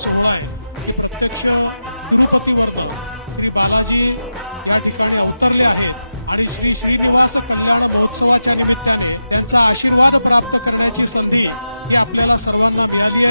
सोहळा आहे आणि प्रत्यक्ष तिरुपती श्री बालाजी या ठिकाणी अवतरले आहेत आणि श्री श्रीनिवास कल्याण महोत्सवाच्या निमित्ताने त्यांचा आशीर्वाद प्राप्त करण्याची संधी ही आपल्याला सर्वांना मिळाली आहे.